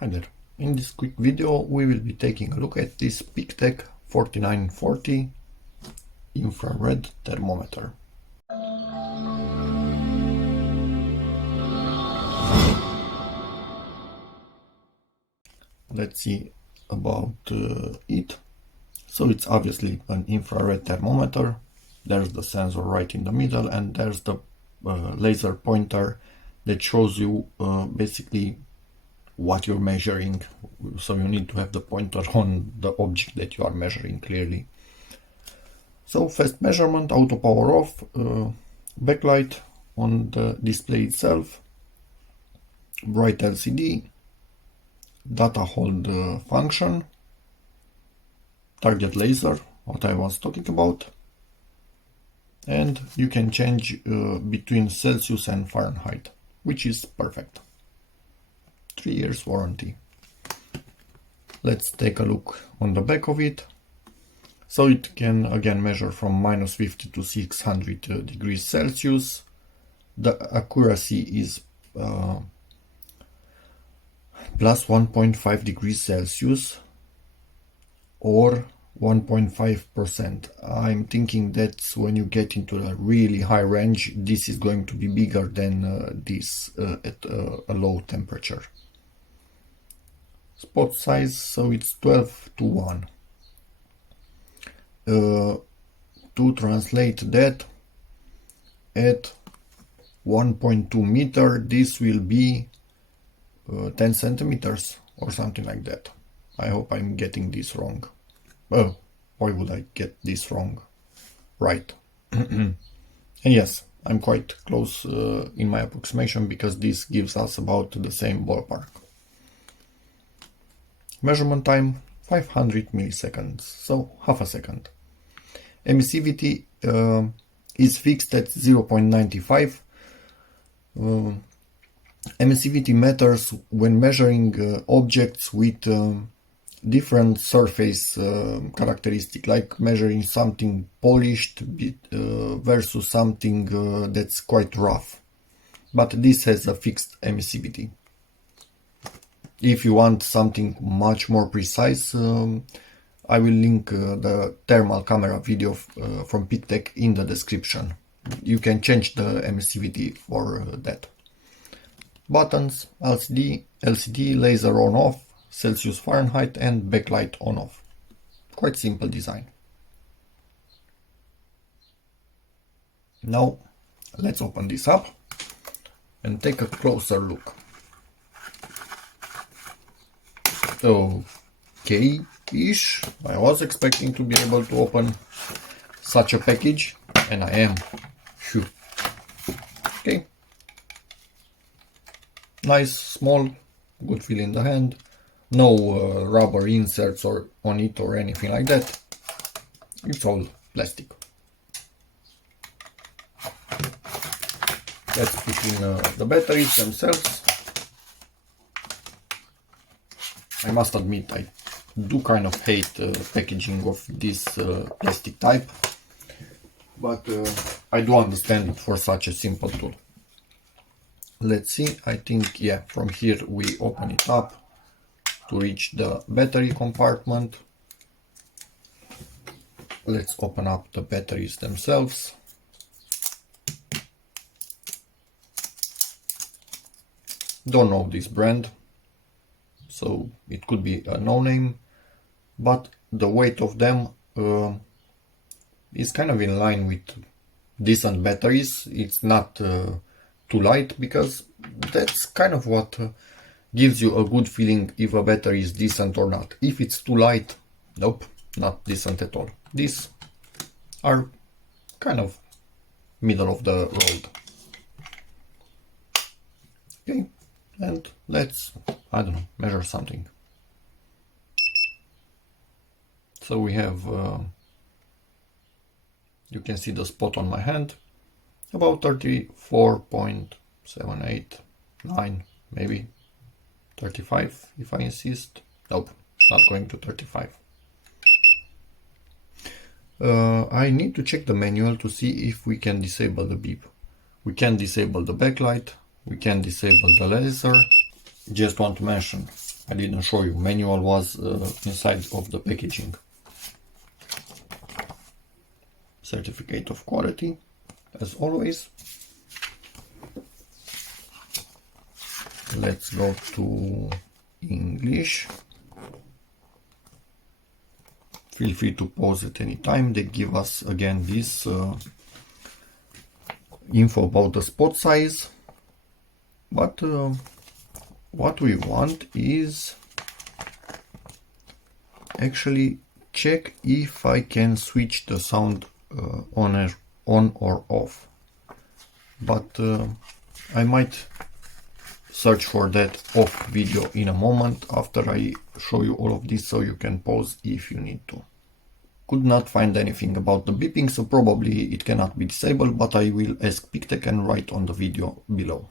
Hi there. In this quick video we will be taking a look at this PeakTech 4940 infrared thermometer. Let's see about it. So it's obviously an infrared thermometer. There's the sensor right in the middle, and there's the laser pointer that shows you basically what you're measuring. So you need to have the pointer on the object that you are measuring clearly. So fast measurement, auto power off, backlight on the display itself, bright LCD, data hold function, target laser, what I was talking about, and you can change between Celsius and Fahrenheit, which is perfect. 3 years warranty. Let's take a look on the back of it. So it can again measure from -50 to 600 degrees Celsius. The accuracy is plus 1.5 degrees Celsius or 1.5%. I'm thinking that's when you get into a really high range, this is going to be bigger than this at a low temperature. Spot size, so it's 12 to 1. To translate that at 1.2 meter, this will be 10 centimeters or something like that. I hope I'm getting this wrong. Oh, why would I get this wrong? Right. And yes, I'm quite close in my approximation, because this gives us about the same ballpark. Measurement time 500 milliseconds, so half a second. Emissivity is fixed at 0.95. Emissivity matters when measuring objects with different surface characteristic, like measuring something polished versus something that's quite rough. But this has a fixed emissivity. If you want something much more precise, I will link the thermal camera video from PeakTech in the description. You can change the emissivity for that. Buttons, LCD, laser on off, Celsius Fahrenheit, and backlight on off. Quite simple design. Now let's open this up and take a closer look. Okay-ish. I was expecting to be able to open such a package, and I am. Phew. Okay. Nice, small, good feel in the hand. No rubber inserts on it or anything like that. It's all plastic. Let's put in the batteries themselves. I must admit, I do kind of hate packaging of this plastic type, but I do understand it for such a simple tool. Let's see, I think, yeah, from here we open it up to reach the battery compartment. Let's open up the batteries themselves. Don't know this brand, so it could be a no-name, but the weight of them is kind of in line with decent batteries. It's not too light, because that's kind of what gives you a good feeling if a battery is decent or not. If it's too light, nope, not decent at all. These are kind of middle of the road. Okay, and let's, I don't know, measure something. So we have, you can see the spot on my hand, about 34.789, maybe 35 if I insist. Nope, not going to 35. I need to check the manual to see if we can disable the beep. We can disable the backlight, we can disable the laser. Just want to mention, I didn't show you, manual was inside of the packaging. Certificate of quality, as always. Let's go to English. Feel free to pause at any time. They give us again this info about the spot size, but what we want is actually check if I can switch the sound on or off, but I might search for that off video in a moment after I show you all of this, so you can pause if you need to. Could not find anything about the beeping, so probably it cannot be disabled, but I will ask PeakTech and write on the video below.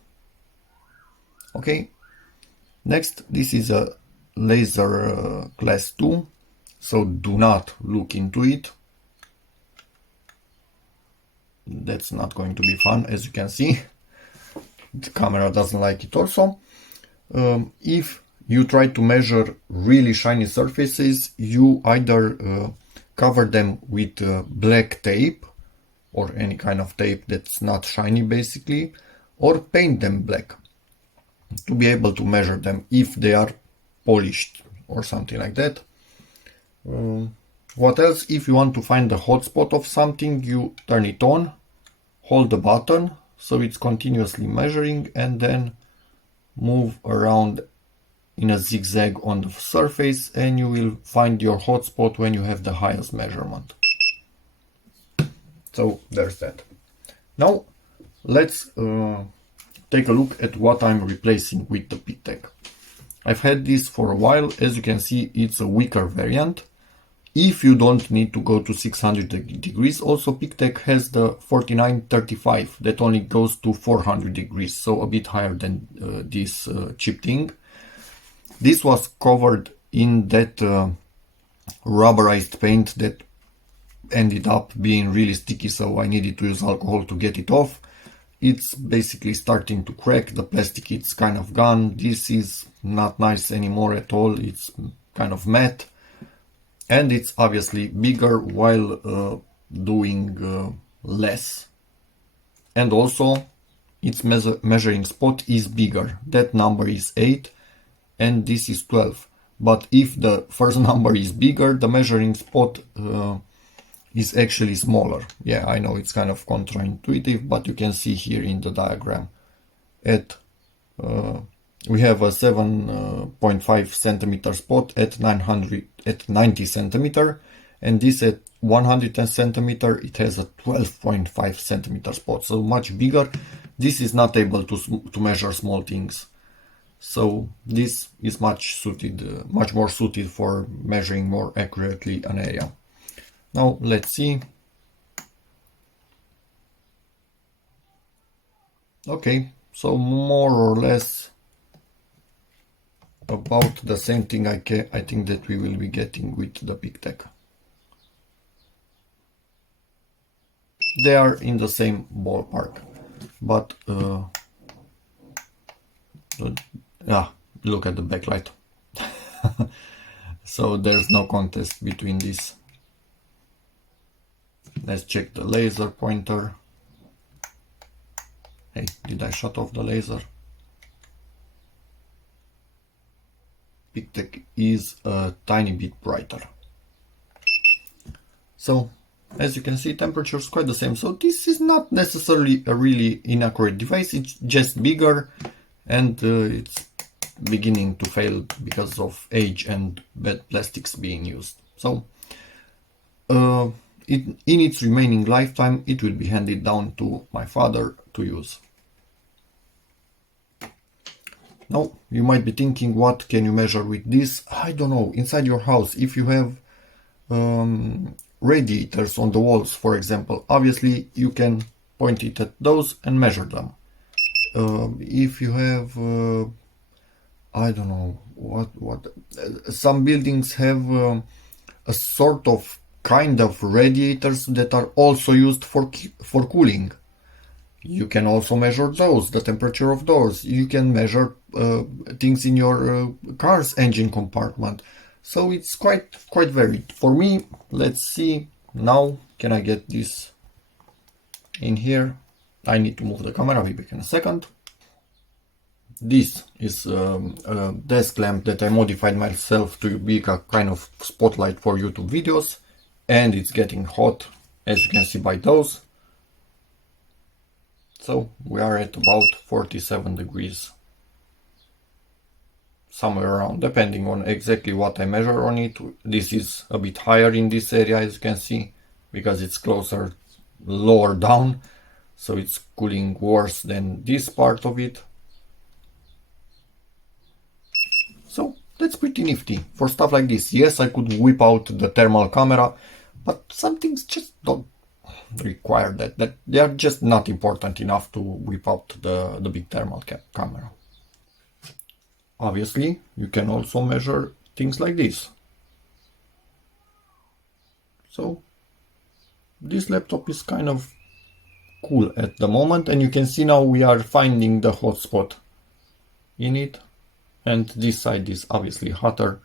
Okay, next, this is a laser class 2, so do not look into it. That's not going to be fun, as you can see. The camera doesn't like it also. If you try to measure really shiny surfaces, you either cover them with black tape or any kind of tape that's not shiny basically, or paint them black to be able to measure them if they are polished or something like that. What else? If you want to find the hotspot of something, you turn it on, hold the button so it's continuously measuring, and then move around in a zigzag on the surface, and you will find your hotspot when you have the highest measurement. So there's that. Now let's take a look at what I'm replacing with the PeakTech. I've had this for a while. As you can see, it's a weaker variant. If you don't need to go to 600 degrees, also PeakTech has the 4935 that only goes to 400 degrees, so a bit higher than this cheap thing. This was covered in that rubberized paint that ended up being really sticky, so I needed to use alcohol to get it off. It's basically starting to crack, the plastic is kind of gone. This is not nice anymore at all, it's kind of matte. And it's obviously bigger while doing less. And also its measuring spot is bigger. That number is 8 and this is 12. But if the first number is bigger, the measuring spot is actually smaller. Yeah, I know it's kind of counterintuitive, but you can see here in the diagram. We have a 7.5 centimeter spot at 90 centimeter, and this at 100 centimeter, it has a 12.5 centimeter spot, so much bigger. This is not able to measure small things, so this is much more suited for measuring more accurately an area. Now let's see. Okay, so more or less about the same thing I think that we will be getting with the PeakTech. They are in the same ballpark, but yeah, look at the backlight. So there's no contest between these. Let's check the laser pointer. Hey, did I shut off the laser? PeakTech is a tiny bit brighter. So as you can see, temperature is quite the same. So this is not necessarily a really inaccurate device. It's just bigger, and it's beginning to fail because of age and bad plastics being used. So in its remaining lifetime, it will be handed down to my father to use. Now, you might be thinking, what can you measure with this? I don't know. Inside your house, if you have radiators on the walls, for example, obviously you can point it at those and measure them. If you have, I don't know, what some buildings have a sort of kind of radiators that are also used for cooling. You can also measure those, the temperature of those. You can measure things in your car's engine compartment. So it's quite varied. For me, let's see now, can I get this in here? I need to move the camera, be back in a second. This is a desk lamp that I modified myself to be a kind of spotlight for YouTube videos, and it's getting hot, as you can see by those. So we are at about 47 degrees, somewhere around, depending on exactly what I measure on it. This is a bit higher in this area, as you can see, because it's closer, lower down, so it's cooling worse than this part of it. So that's pretty nifty for stuff like this. Yes, I could whip out the thermal camera, but some things just don't require that they are just not important enough to whip out the big thermal camera. Obviously, you can also measure things like this. So this laptop is kind of cool at the moment, and you can see now we are finding the hot spot in it, and this side is obviously hotter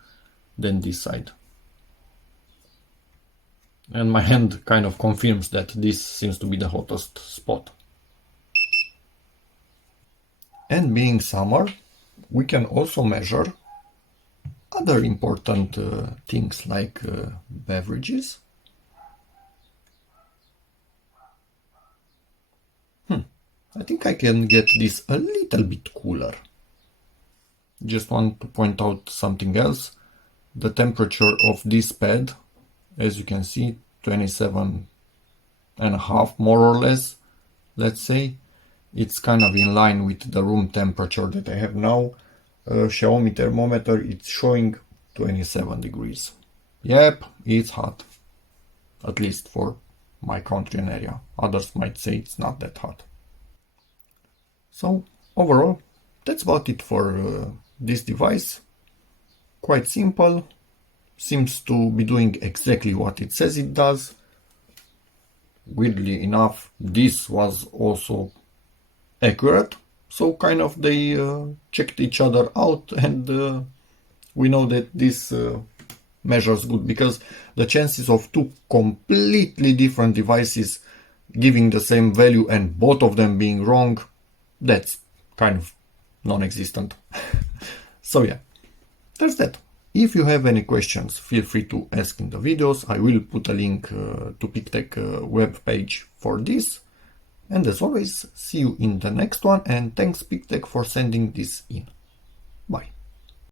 than this side. And my hand kind of confirms that this seems to be the hottest spot. And being summer, we can also measure other important things like beverages. I think I can get this a little bit cooler. Just want to point out something else. The temperature of this pad, as you can see, 27.5 more or less, let's say. It's kind of in line with the room temperature that I have now. Xiaomi thermometer, it's showing 27 degrees. Yep, it's hot. At least for my country and area. Others might say it's not that hot. So overall, that's about it for this device. Quite simple. Seems to be doing exactly what it says it does. Weirdly enough, this was also accurate. So kind of they checked each other out, and we know that this measures good, because the chances of two completely different devices giving the same value and both of them being wrong, that's kind of non-existent. So yeah, there's that. If you have any questions, feel free to ask in the videos. I will put a link to PeakTech web page for this. And as always, see you in the next one, and thanks PeakTech for sending this in. Bye.